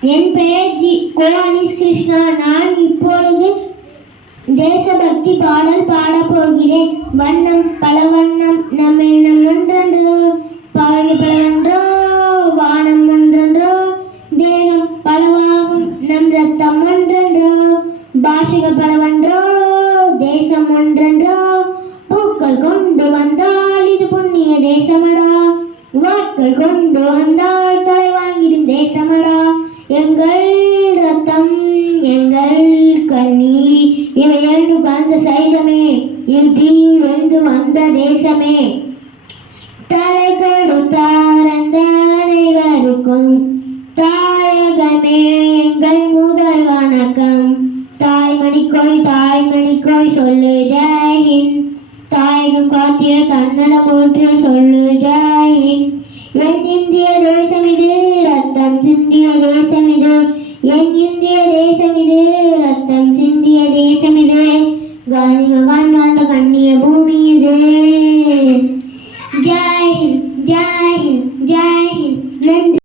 என் பெயர் கோவானிஸ் கிருஷ்ணா. நான் இப்பொழுது தேசபக்தி பாடல் பாடப் போகிறேன். வண்ணம் பல வண்ணம் நம் எண்ணம் ஒன்றென்றோ, பாவை பலவென்றோ, வானம் ஒன்றென்றோ, தேகம் பலவாகும் நம் ரத்தம் ஒன்றென்றோ, பாஷைகள் பலவென்றோ, தேசம் ஒன்றென்றோ, பூக்கள் கொண்டு வந்தால் இது புண்ணிய தேசமடா, வாட்கள் கொண்டு வந்தால் தலை வாங்கிடும் தேசமடா. எங்கள் ரத்தம் எங்கள் கண்ணீர் இவை எழுந்து வந்த சைதமே, இருட்டில் எழுந்து வந்த தேசமே. தலை கொடுத்தார் அந்த அனைவருக்கும் தாயகமே எங்கள் முதல் வணக்கம். தாய்மணிக்கோய் சொல்லு ஜெய்ஹிந்த், தாயகம் காத்திய தன்னலம் போற்று சொல்லு ஜெய்ஹிந்த். என் இந்திய தேசம் இது, ரத்தம் சிந்திய தேசம் இது, என் இந்திய தேசம் இது, ரத்தம் சிந்திய தேசம் இது. காந்தி மகான்